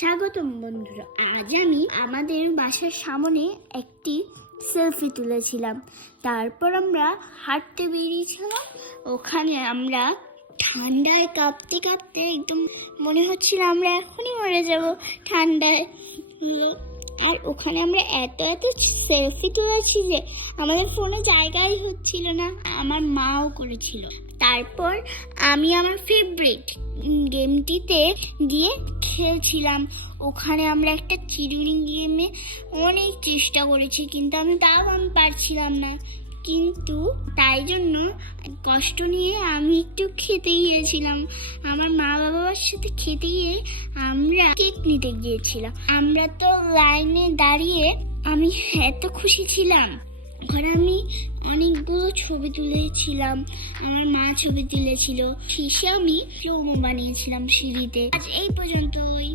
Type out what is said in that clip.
স্বাগতম বন্ধুরা। আজ আমি আমাদের বাসার সামনে একটি সেলফি তুলেছিলাম। তারপর আমরা হাঁটতে বেরিয়েছিলাম। ওখানে আমরা ঠান্ডায় কাঁপতে কাঁপতে একদম মনে হচ্ছিল আমরা এখনই মরে যাব ঠান্ডায়। আর ওখানে আমরা এত সেলফি তুলেছি যে আমাদের ফোনে জায়গাই হচ্ছিল না। আমার মাও করেছিল। তারপর আমি আমার ফেভারিট গেমটিতে গিয়ে খেলছিলাম। ওখানে আমরা একটা চিরুনি গেমে অনেক চেষ্টা করেছি, কিন্তু আমি পারছিলাম না। কিন্তু তাই জন্য কষ্ট নিয়ে আমি একটু খেতে গিয়েছিলাম। আমার মা বাবার সাথে খেতে গিয়ে আমরা কেক নিতে গিয়েছিলাম। আমরা তো লাইনে দাঁড়িয়ে আমি এত খুশি ছিলাম। ওখানে আমি অনেকগুলো ছবি তুলেছিলাম, আমার মা ছবি তুলেছিল, শেষে আমি ফ্লোমো বানিয়েছিলাম সিঁড়িতে। আজ এই পর্যন্তই।